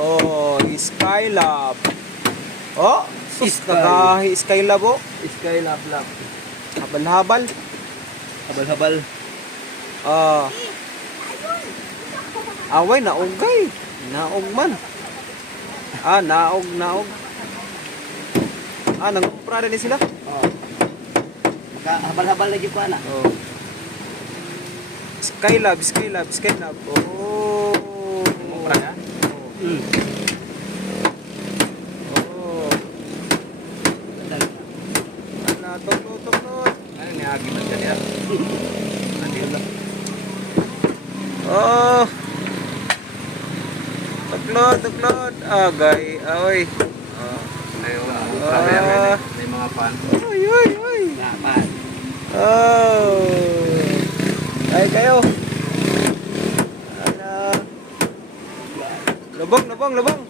Oh, Skylab. Oh, sus, Sky. nagahi Skylab oh. Skylab lang. Habal-habal. Habal-habal. Ah. Away, naugay. Naog man. Naog. Nangumpra rin sila. Oh. Habal-habal lagi pa na. Oh. Skylab. Oh. Nangumpra ya? Oh. Tuknot. Ano ni agi man kaniya? Oh. Tuklod. Agay. Aoy. Ayaw na. Grabe yan. May mga pan. Oy. Na, pan. Oh. Ay kayo. Ala. Lubong.